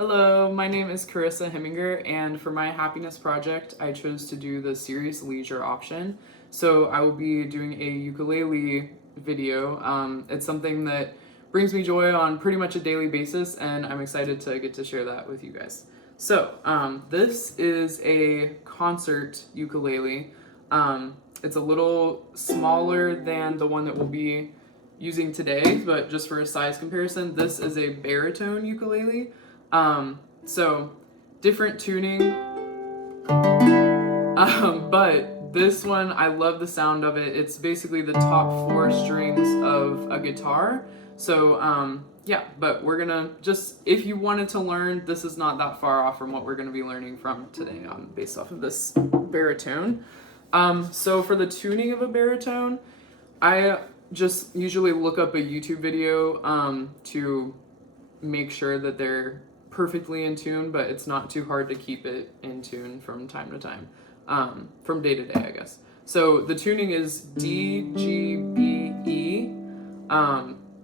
Hello, my name is Carissa Heminger, and for my happiness project, I chose to do the serious leisure option. So I will be doing a ukulele video. It's something that brings me joy on pretty much a daily basis, and I'm excited to get to share that with you guys. So this is a concert ukulele. It's a little smaller than the one that we'll be using today, but just for a size comparison, this is a baritone ukulele. So different tuning, but this one, I love the sound of it. It's basically the top four strings of a guitar. So, yeah, but we're gonna just, if you wanted to learn, this is not that far off from what we're gonna be learning from today based off of this baritone. So for the tuning of a baritone, I just usually look up a YouTube video to make sure that they're perfectly in tune, but it's not too hard to keep it in tune from time to time, from day to day, I guess. So the tuning is D, G, B, E,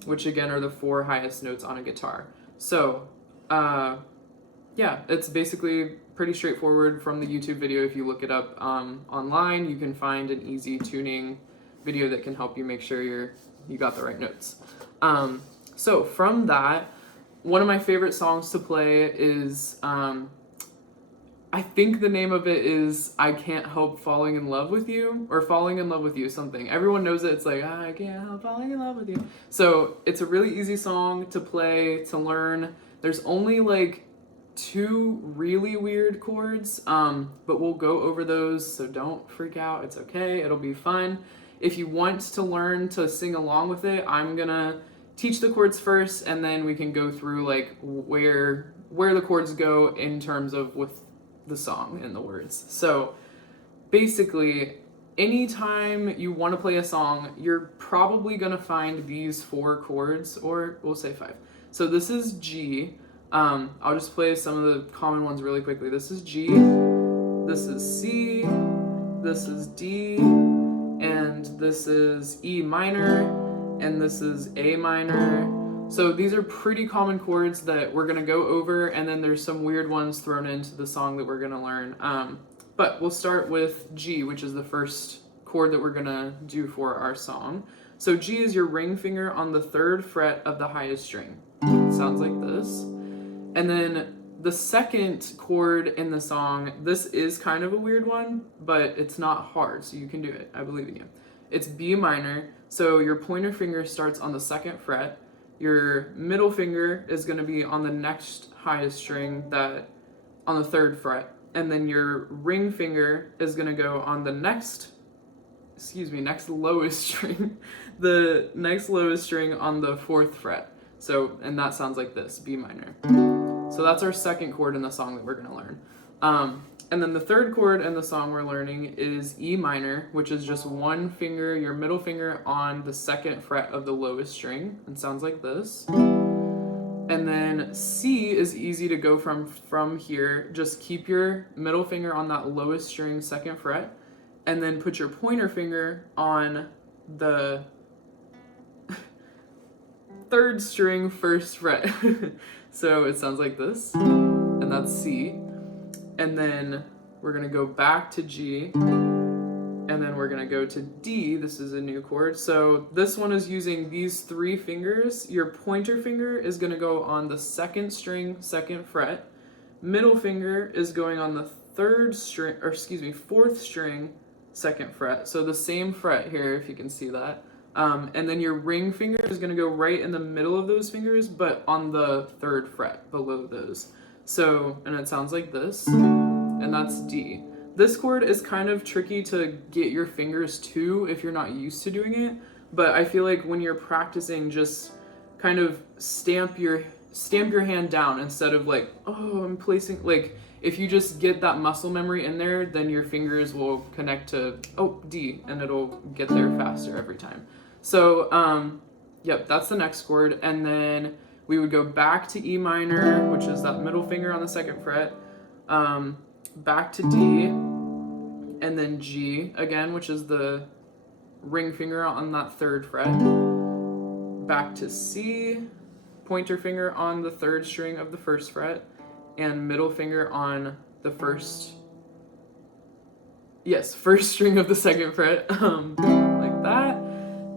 which again are the four highest notes on a guitar. So, yeah, it's basically pretty straightforward from the YouTube video. If you look it up online, you can find an easy tuning video that can help you make sure you got the right notes. So from that, one of my favorite songs to play is, I think the name of it is I Can't Help Falling in Love with You, or Falling in Love with You, something. Everyone knows it. It's like, I can't help falling in love with you. So it's a really easy song to play, to learn. There's only like 2 really weird chords, but we'll go over those, so don't freak out. It's okay. It'll be fun. If you want to learn to sing along with it, I'm gonna teach the chords first, and then we can go through like where the chords go in terms of with the song and the words. So basically, anytime you want to play a song, you're probably gonna find these 4 chords, or we'll say 5. So this is G. I'll just play some of the common ones really quickly. This is G, this is C, this is D, and this is E minor, and this is A minor. So these are pretty common chords that we're gonna go over, and then there's some weird ones thrown into the song that we're gonna learn. But we'll start with G, which is the first chord that we're gonna do for our song. So G is your ring finger on the 3rd fret of the highest string. Sounds like this. And then the second chord in the song, this is kind of a weird one, but it's not hard, so you can do it. I believe in you. It's B minor, so your pointer finger starts on the 2nd fret. Your middle finger is going to be on the next highest string, that on the 3rd fret, and then your ring finger is going to go on the next lowest string, the next lowest string on the 4th fret. So, and that sounds like this, B minor. So that's our second chord in the song that we're going to learn. And then the third chord in the song we're learning is E minor, which is just one finger, your middle finger, on the 2nd fret of the lowest string, and sounds like this. And then C is easy to go from here. Just keep your middle finger on that lowest string, 2nd fret, and then put your pointer finger on the 3rd string, 1st fret. So it sounds like this, and that's C. And then we're gonna go back to G, and then we're gonna go to D. This is a new chord. So this one is using these 3 fingers. Your pointer finger is gonna go on the 2nd string, 2nd fret. Middle finger is going on the 4th string, 2nd fret. So the same fret here, if you can see that. And then your ring finger is gonna go right in the middle of those fingers, but on the 3rd fret below those. So, and it sounds like this, and that's D. This chord is kind of tricky to get your fingers to if you're not used to doing it, but I feel like when you're practicing, just kind of stamp your hand down instead of like, oh, I'm placing, like, if you just get that muscle memory in there, then your fingers will connect to, oh, D, and it'll get there faster every time. So, yep, that's the next chord, and then we would go back to E minor, which is that middle finger on the 2nd fret, back to D, and then G again, which is the ring finger on that 3rd fret, back to C, pointer finger on the 3rd string of the 1st fret, and middle finger on the first string of the second fret, like that,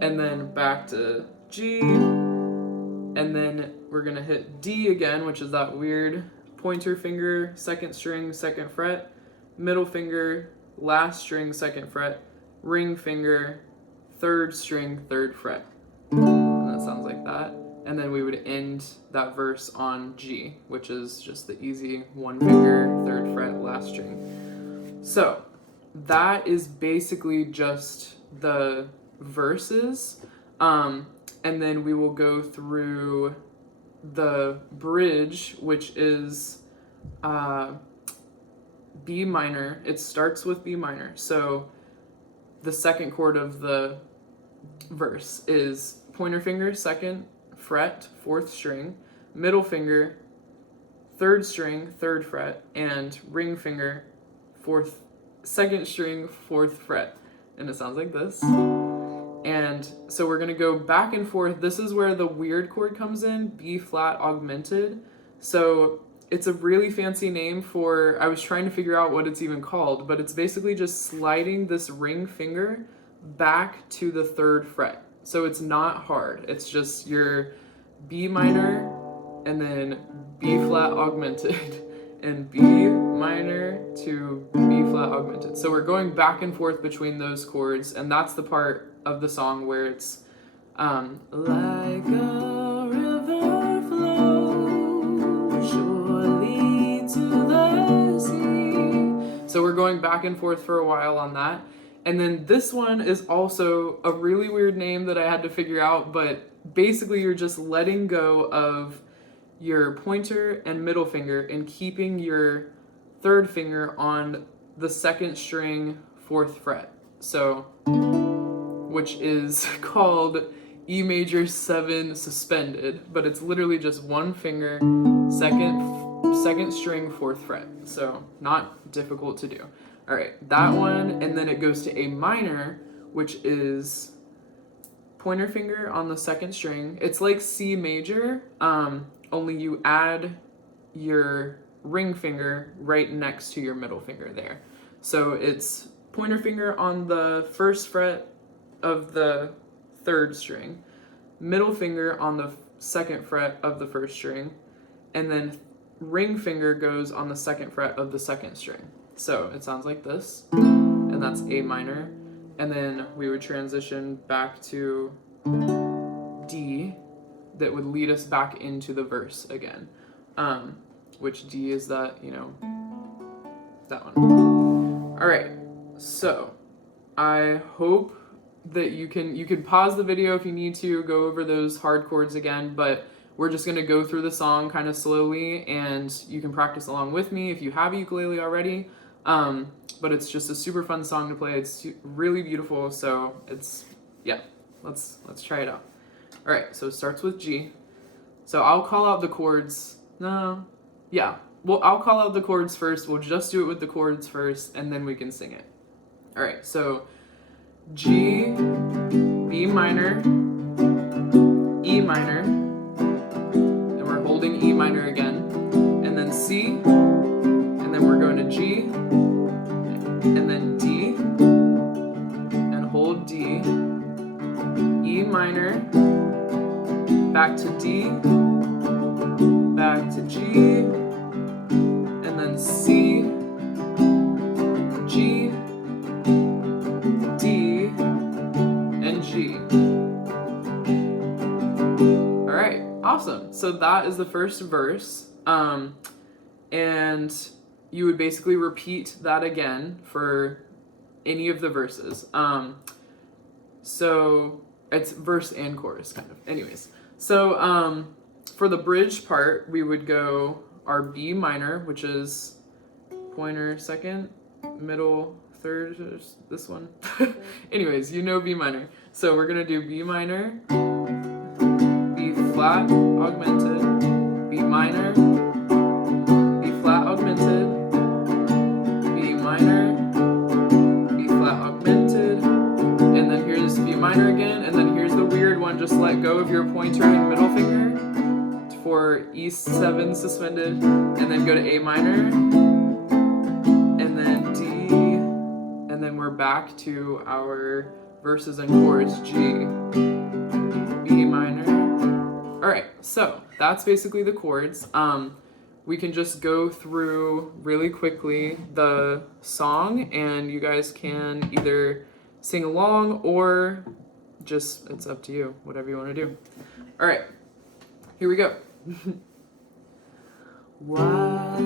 and then back to G, and then we're gonna hit D again, which is that weird pointer finger, second string, second fret, middle finger, last string, second fret, ring finger, third string, third fret. And that sounds like that. And then we would end that verse on G, which is just the easy one finger, third fret, last string. So that is basically just the verses. And then we will go through the bridge, which is B minor. It starts with B minor. So the second chord of the verse is pointer finger, second fret, fourth string, middle finger, third string, third fret, and ring finger, second string, fourth fret. And it sounds like this. And so we're going to go back and forth. This is where the weird chord comes in, B flat augmented. So it's a really fancy name for, I was trying to figure out what it's even called, but it's basically just sliding this ring finger back to the third fret. So it's not hard. It's just your B minor and then B flat augmented and B minor to B flat augmented. So we're going back and forth between those chords, and that's the part of the song where it's like a river flows surely to the sea. So we're going back and forth for a while on that. And then this one is also a really weird name that I had to figure out, but basically you're just letting go of your pointer and middle finger and keeping your third finger on the second string, fourth fret. So, which is called E major 7 suspended, but it's literally just one finger, second string, fourth fret. So not difficult to do. All right, that one, and then it goes to A minor, which is pointer finger on the second string. It's like C major, only you add your ring finger right next to your middle finger there. So it's pointer finger on the first fret of the third string, middle finger on the second fret of the first string, and then ring finger goes on the second fret of the second string. So it sounds like this, and that's A minor, and then we would transition back to D that would lead us back into the verse again, which D is that, that one. All right, so I hope that you can pause the video if you need to, go over those hard chords again, but we're just gonna go through the song kind of slowly, and you can practice along with me if you have a ukulele already. But it's just a super fun song to play. It's really beautiful, so let's try it out. All right, so it starts with G. So I'll call out the chords. I'll call out the chords first. We'll just do it with the chords first, and then we can sing it. All right, so G, B minor, E minor, and we're holding E minor again, and then C, and then we're going to G, and then D, and hold D, E minor, back to D, back to G, and then C, G, D, and G. All right, awesome. So that is the first verse, and you would basically repeat that again for any of the verses. So it's verse and chorus, kind of. Anyways, so for the bridge part, we would go our B minor, which is pointer second, middle third, this one. Anyways, B minor. So we're gonna do B minor, B flat augmented, B minor, B flat augmented, B minor, B flat augmented, and then here's B minor again, and then here's the weird one, just let go of your pointer and middle finger for E7 7 suspended, and then go to A minor, and then D, and then we're back to our verses and chords, G, B minor. All right, so that's basically the chords. We can just go through really quickly the song, and you guys can either sing along or just, it's up to you, whatever you want to do. All right, here we go. Wise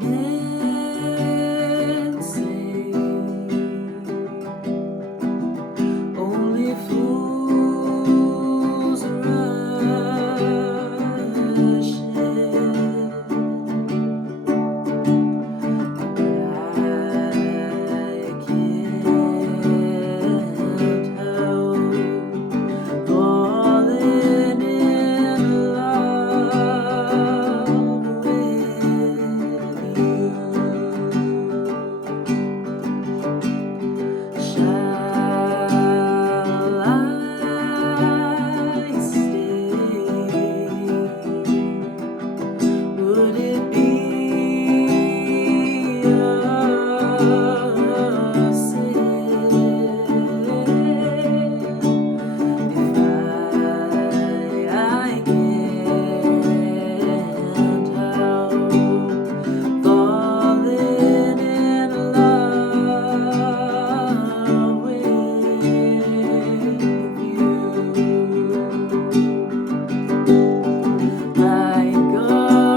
men say only fools rush in, but I can't help falling in love with you. Shall I stay? Would it be a sin if I can't help falling in love with you? Like a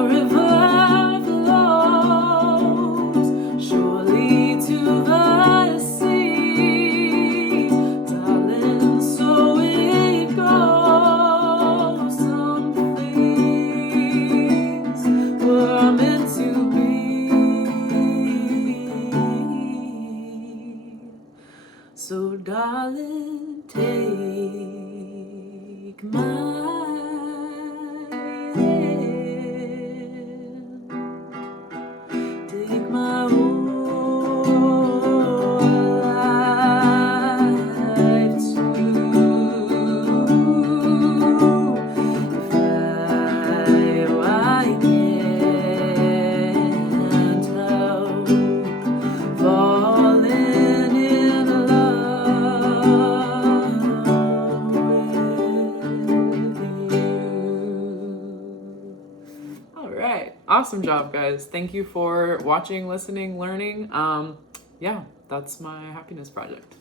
river flows surely to the sea, darling, so it goes. Some things were meant to be. So darling, take my hand, take my whole life too. If I can't help falling in love with you. All right, awesome job, guys. Thank you for watching, listening, learning. Yeah, that's my happiness project.